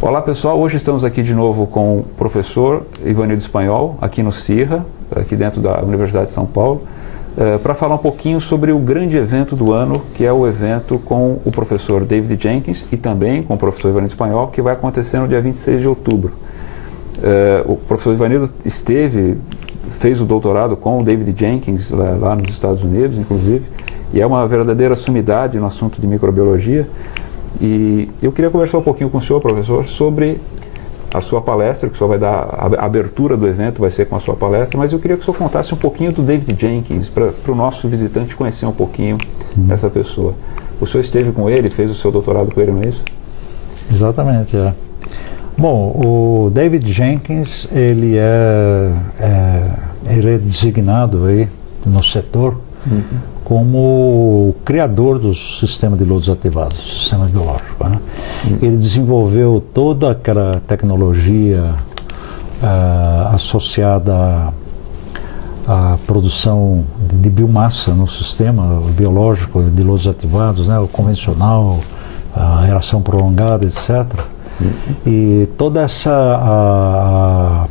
Olá pessoal, hoje estamos aqui de novo com o professor Ivanildo Espanhol, aqui no CIRRA, aqui dentro da Universidade de São Paulo, para falar um pouquinho sobre o grande evento do ano, que é o evento com o professor David Jenkins e também com o professor Ivanildo Espanhol, que vai acontecer no dia 26 de outubro. O professor Ivanildo fez o doutorado com o David Jenkins lá nos Estados Unidos, inclusive, e é uma verdadeira sumidade no assunto de microbiologia. E eu queria conversar um pouquinho com o senhor, professor, sobre a sua palestra, que o senhor vai dar, a abertura do evento vai ser com a sua palestra, mas eu queria que o senhor contasse um pouquinho do David Jenkins, para o nosso visitante conhecer um pouquinho essa pessoa. O senhor esteve com ele, fez o seu doutorado com ele, não é isso? Exatamente, é. Bom, o David Jenkins, ele é designado aí no setor como o criador do sistema de lodos ativados, sistema biológico, né? Ele desenvolveu toda aquela tecnologia associada à produção de biomassa no sistema biológico de lodos ativados, né? O convencional, a aeração prolongada, etc. E toda essa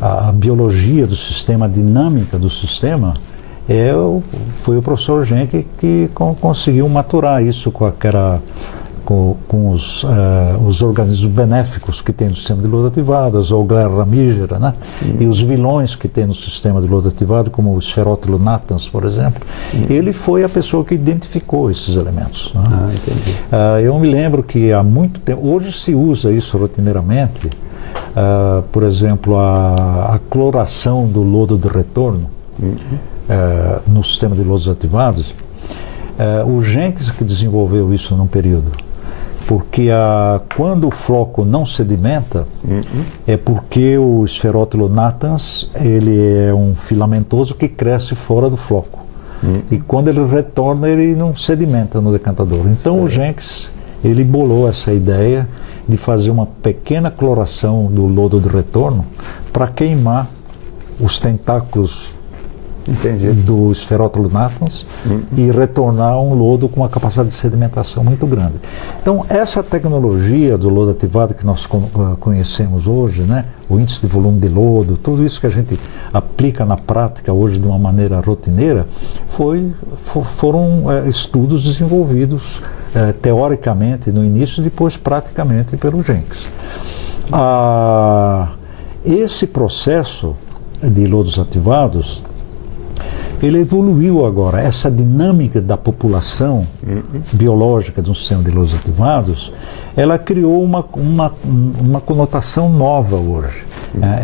a biologia do sistema, a dinâmica do sistema, foi o professor Jenkins que conseguiu maturar isso com os organismos benéficos que tem no sistema de lodo ativado, as Eugleria ramígera, né? E os vilões que tem no sistema de lodo ativado, como o Spherothylus natans, por exemplo. Ele foi a pessoa que identificou esses elementos, né? Entendi. Eu me lembro que há muito tempo, hoje se usa isso rotineiramente, por exemplo, a cloração do lodo de retorno, no sistema de lodos ativados. O Jenkins que desenvolveu isso num período, porque quando o floco não sedimenta, é porque o Spherothylus natans, ele é um filamentoso que cresce fora do floco. E quando ele retorna, ele não sedimenta no decantador. Então o Jenkins, ele bolou essa ideia de fazer uma pequena cloração do lodo de retorno para queimar os tentáculos do Spherothylus natans e retornar um lodo com uma capacidade de sedimentação muito grande. Então, essa tecnologia do lodo ativado que nós conhecemos hoje, né, o índice de volume de lodo, tudo isso que a gente aplica na prática hoje de uma maneira rotineira, foram estudos desenvolvidos teoricamente no início e depois praticamente pelo Jenkins. Esse processo de lodos ativados, ele evoluiu agora. Essa dinâmica da população biológica de um sistema de lodos ativados, ela criou uma conotação nova hoje.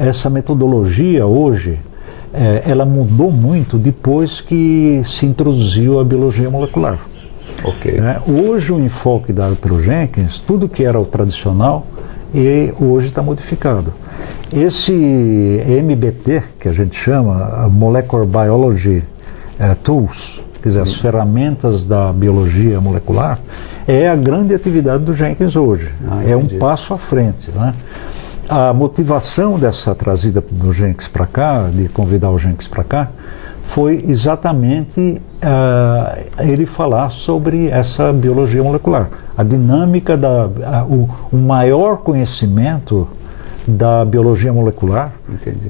Essa metodologia hoje, ela mudou muito depois que se introduziu a biologia molecular. Hoje o enfoque dado pelo Jenkins, tudo que era o tradicional, hoje está modificado. Esse MBT, que a gente chama, Molecular Biology Tools, quer dizer, as ferramentas da biologia molecular, é a grande atividade do Jenkins hoje. É um passo à frente, né? A motivação dessa trazida do Jenkins para cá, de convidar o Jenkins para cá, foi exatamente ele falar sobre essa biologia molecular. A dinâmica, o maior conhecimento da biologia molecular,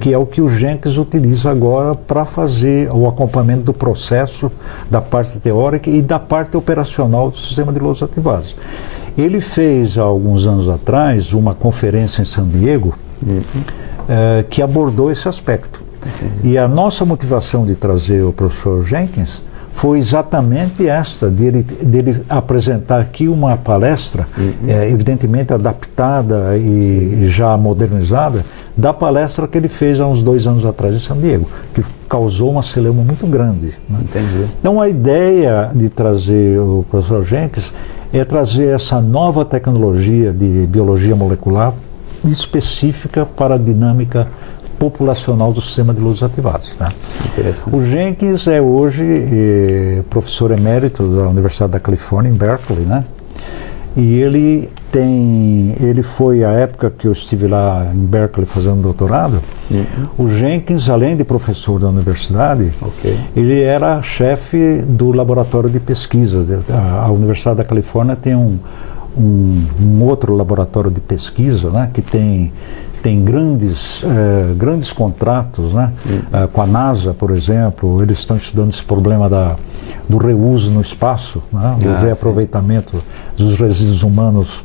que é o que o Jenkins utiliza agora para fazer o acompanhamento do processo, da parte teórica e da parte operacional do sistema de lodos ativados. Ele fez, há alguns anos atrás, uma conferência em San Diego que abordou esse aspecto. E a nossa motivação de trazer o professor Jenkins foi exatamente esta, dele apresentar aqui uma palestra, evidentemente adaptada e já modernizada, da palestra que ele fez há uns 2 anos atrás em San Diego, que causou uma celeuma muito grande, né? Então a ideia de trazer o professor Jenkins é trazer essa nova tecnologia de biologia molecular específica para a dinâmica populacional do sistema de lodos ativados, né? O Jenkins é hoje professor emérito da Universidade da Califórnia, em Berkeley, né? E ele foi a época que eu estive lá em Berkeley fazendo doutorado. O Jenkins, além de professor da universidade, ele era chefe do laboratório de pesquisa. A Universidade da Califórnia tem um outro laboratório de pesquisa, né, que tem grandes contratos, né, com a NASA, por exemplo. Eles estão estudando esse problema do reuso no espaço, né, do reaproveitamento dos resíduos humanos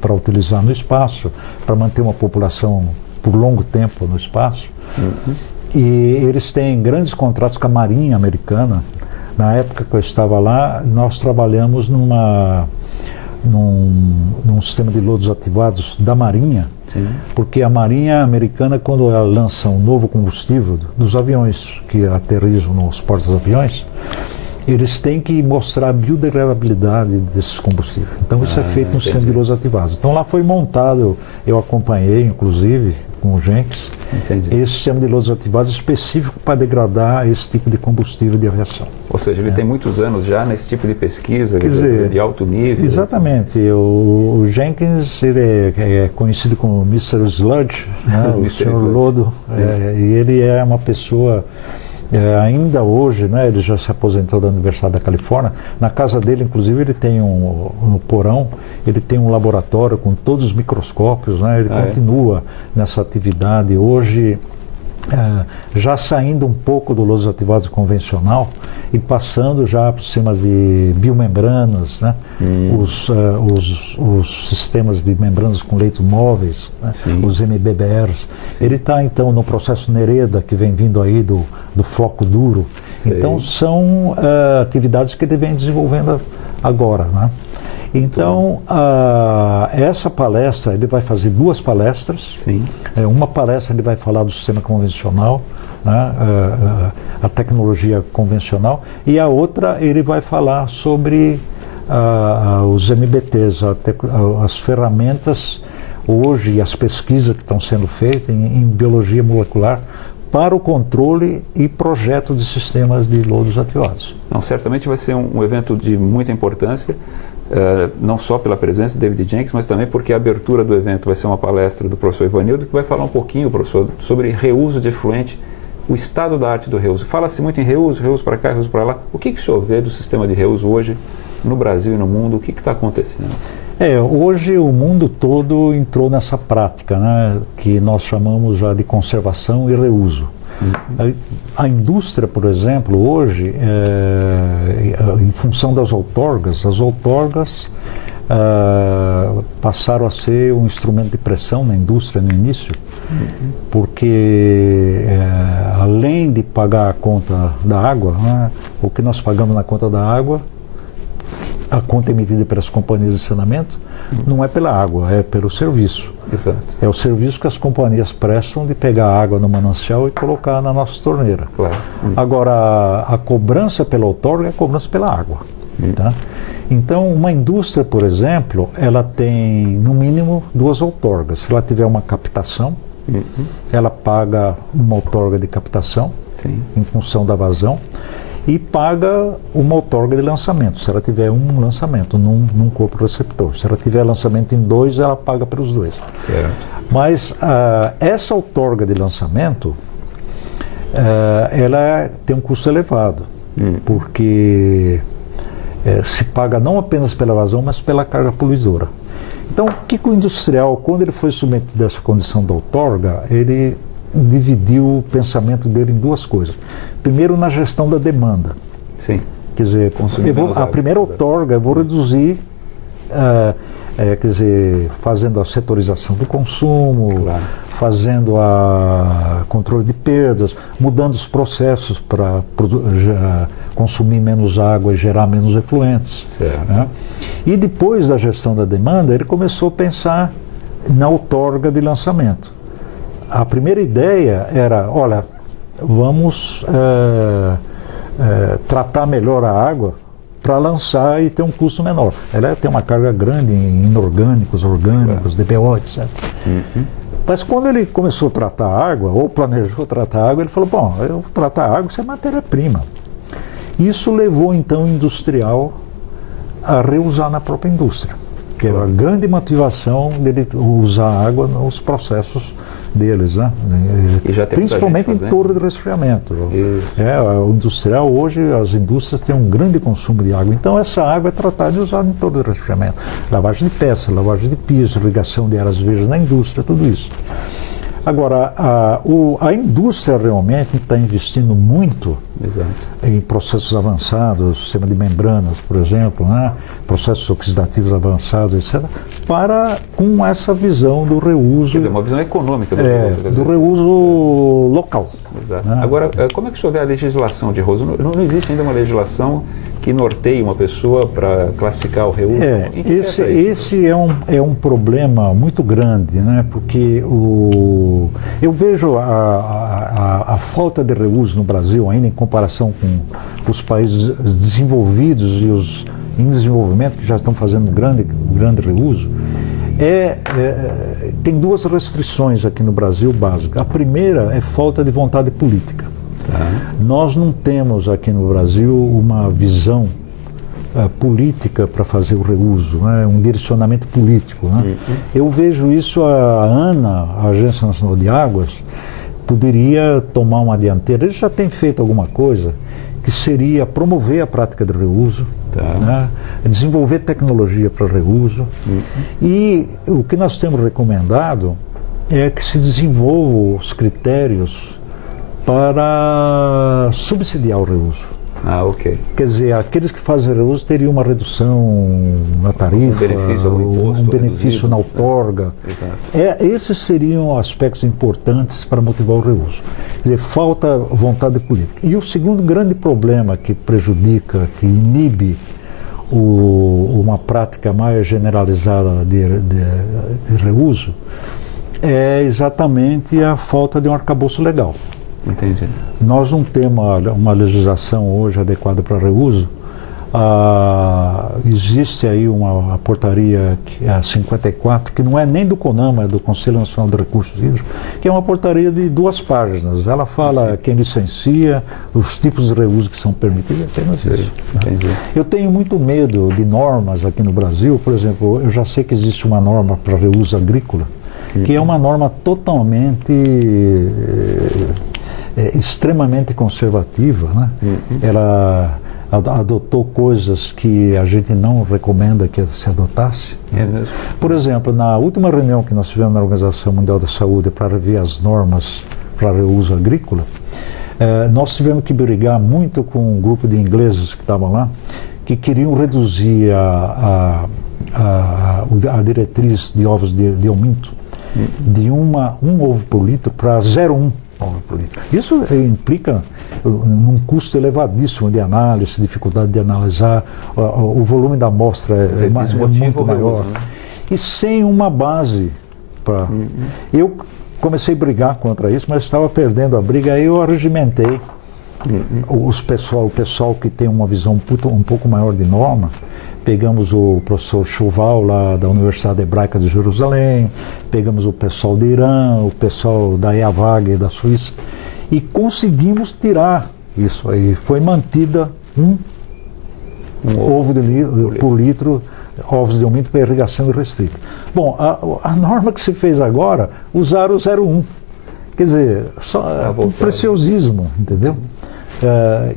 para utilizar no espaço, para manter uma população por longo tempo no espaço. E eles têm grandes contratos com a Marinha Americana. Na época que eu estava lá, nós trabalhamos num sistema de lodos ativados da Marinha, porque a Marinha Americana, quando ela lança um novo combustível dos aviões que aterrissam nos porta-aviões, eles têm que mostrar a biodegradabilidade desses combustíveis. Então isso é feito no sistema de lodos ativados. Então lá foi montado, eu acompanhei inclusive com o Jenkins, esse sistema de lodos ativados específico para degradar esse tipo de combustível de aviação. Ou seja, ele tem muitos anos já nesse tipo de pesquisa, quer dizer, de alto nível. Exatamente. O Jenkins, ele é conhecido como Mr. Sludge, né, o Sr. Lodo, e ele é uma pessoa... ainda hoje, né, ele já se aposentou da Universidade da Califórnia. Na casa dele, inclusive, ele tem no porão, ele tem um laboratório com todos os microscópios, né, ele continua nessa atividade hoje, já saindo um pouco do lodos ativados convencional e passando já para os sistemas de biomembranas, né, os sistemas de membranas com leitos móveis, né, os MBBRs. Ele está então no processo Nereda, que vem vindo aí do floco duro. Então são atividades que ele vem desenvolvendo agora, né? Então essa palestra, ele vai fazer 2 palestras. Uma palestra ele vai falar do sistema convencional, né, a tecnologia convencional, e a outra ele vai falar sobre os MBTs, as ferramentas hoje, as pesquisas que estão sendo feitas em biologia molecular para o controle e projeto de sistemas de lodos ativados. Não, certamente vai ser um evento de muita importância, não só pela presença de David Jenkins, mas também porque a abertura do evento vai ser uma palestra do professor Ivanildo, que vai falar um pouquinho, professor, sobre reuso de efluente, o estado da arte do reuso. Fala-se muito em reuso para cá, reuso para lá. O que o senhor vê do sistema de reuso hoje no Brasil e no mundo? O que está acontecendo? Hoje o mundo todo entrou nessa prática, né, que nós chamamos já de conservação e reuso. A indústria, por exemplo, hoje, em função das outorgas, as outorgas passaram a ser um instrumento de pressão na indústria no início, porque além de pagar a conta da água, né, o que nós pagamos na conta da água, a conta emitida pelas companhias de saneamento, não é pela água, é pelo serviço. Exato. É o serviço que as companhias prestam de pegar a água no manancial e colocar na nossa torneira. Claro. Agora, a cobrança pela outorga é a cobrança pela água. Tá? Então, uma indústria, por exemplo, ela tem, no mínimo, 2 outorgas. Se ela tiver uma captação, ela paga uma outorga de captação, em função da vazão, e paga uma outorga de lançamento, se ela tiver um lançamento num corpo receptor. Se ela tiver lançamento em 2, ela paga pelos 2. Certo. Mas essa outorga de lançamento, ela tem um custo elevado, porque se paga não apenas pela vazão, mas pela carga poluidora. Então, o que o industrial, quando ele foi submetido a essa condição da outorga, ele dividiu o pensamento dele em 2 coisas. Primeiro, na gestão da demanda. Sim. Quer dizer, a primeira outorga eu vou reduzir, quer dizer, fazendo a setorização do consumo, fazendo a controle de perdas, mudando os processos para consumir menos água e gerar menos efluentes. Certo. Né? E depois da gestão da demanda, ele começou a pensar na outorga de lançamento. A primeira ideia era, olha, vamos tratar melhor a água para lançar e ter um custo menor. Ela tem uma carga grande em inorgânicos, orgânicos, DBO, etc. Mas quando ele começou a tratar a água, ou planejou tratar a água, ele falou, bom, eu vou tratar a água, isso é matéria-prima. Isso levou então o industrial a reusar na própria indústria, que era a grande motivação dele usar a água nos processos deles, né? E já tem Principalmente em fazendo torre de resfriamento. O industrial, hoje, as indústrias têm um grande consumo de água. Então, essa água é tratada e usada em torre de resfriamento. Lavagem de peça, lavagem de piso, irrigação de áreas verdes na indústria, tudo isso. Agora, a indústria realmente está investindo muito em processos avançados, sistema de membranas, por exemplo, né? Processos oxidativos avançados, etc., com essa visão do reuso. Quer dizer, uma visão econômica do reuso local. Exato. Né? Agora, como é que o senhor vê a legislação de reuso? Não existe ainda uma legislação que norteie uma pessoa para classificar o reuso? Esse é um problema muito grande, né? Porque eu vejo a falta de reuso no Brasil, ainda em comparação com os países desenvolvidos e os em desenvolvimento, que já estão fazendo grande reuso, tem duas restrições aqui no Brasil básicas. A primeira é falta de vontade política. Nós não temos aqui no Brasil uma visão política para fazer o reuso, né? Um direcionamento político. Né? Eu vejo isso, a ANA, a Agência Nacional de Águas, poderia tomar uma dianteira. Ele já tem feito alguma coisa que seria promover a prática de reuso, né? Desenvolver tecnologia para reuso. E o que nós temos recomendado é que se desenvolvam os critérios para subsidiar o reuso. Ok. Quer dizer, aqueles que fazem reuso teriam uma redução na tarifa, um benefício na outorga. Esses seriam aspectos importantes para motivar o reuso. Quer dizer, falta vontade política. E o segundo grande problema que prejudica, que inibe uma prática mais generalizada de reuso é exatamente a falta de um arcabouço legal. Entendi. Nós não temos uma legislação hoje adequada para reuso. Existe aí uma portaria, a 54, que não é nem do CONAMA, é do Conselho Nacional de Recursos Hídricos, que é uma portaria de 2 páginas. Ela fala quem licencia, os tipos de reuso que são permitidos, apenas isso. Entendi. Eu tenho muito medo de normas aqui no Brasil. Por exemplo, eu já sei que existe uma norma para reuso agrícola, que é uma norma totalmente extremamente conservativa, né? Ela adotou coisas que a gente não recomenda que se adotasse. Mesmo? Por exemplo, na última reunião que nós tivemos na Organização Mundial da Saúde para rever as normas para reuso agrícola, nós tivemos que brigar muito com um grupo de ingleses que estavam lá, que queriam reduzir a diretriz de ovos de aumento de um ovo por litro para 0,1 ovo por litro. Isso implica um custo elevadíssimo de análise, dificuldade de analisar, o volume da amostra é muito maior. Né? E sem uma base. Eu comecei a brigar contra isso, mas estava perdendo a briga, aí eu arregimentei o pessoal que tem uma visão um pouco maior de norma. Pegamos o professor Chuval, lá da Universidade Hebraica de Jerusalém, pegamos o pessoal de Irã, o pessoal da EAVAG da Suíça, e conseguimos tirar isso aí. Foi mantida um ovo por litro, ovos de aumento para irrigação irrestrita. Bom, a norma que se fez agora, usaram o 0,1. Quer dizer, só um preciosismo, entendeu?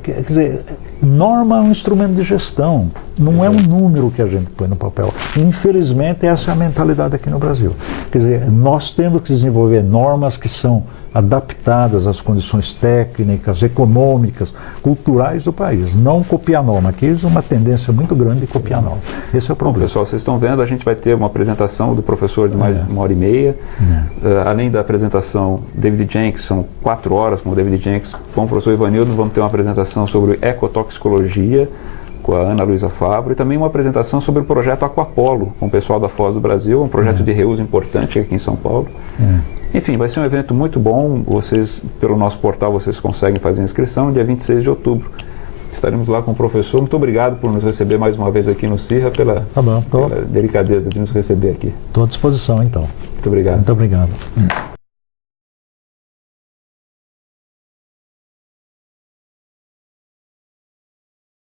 Quer dizer, norma é um instrumento de gestão, não é um número que a gente põe no papel. Infelizmente, essa é a mentalidade aqui no Brasil. Quer dizer, nós temos que desenvolver normas que são adaptadas às condições técnicas, econômicas, culturais do país. Não copiar norma. Aqui existe uma tendência muito grande de copiar norma. Esse é o problema. Bom, pessoal, vocês estão vendo, a gente vai ter uma apresentação do professor de mais de 1h30. Além da apresentação, David Jenkins, são 4 horas com o David Jenkins. Com o professor Ivanildo, vamos ter uma apresentação sobre ecotoxicologia com a Ana Luísa Fabro, e também uma apresentação sobre o projeto Aquapolo, com o pessoal da Foz do Brasil, um projeto de reuso importante aqui em São Paulo. Enfim, vai ser um evento muito bom. Vocês, pelo nosso portal, vocês conseguem fazer a inscrição no dia 26 de outubro. Estaremos lá com o professor. Muito obrigado por nos receber mais uma vez aqui no CIRRA, pela delicadeza de nos receber aqui. Estou à disposição, então. Muito obrigado. Muito obrigado.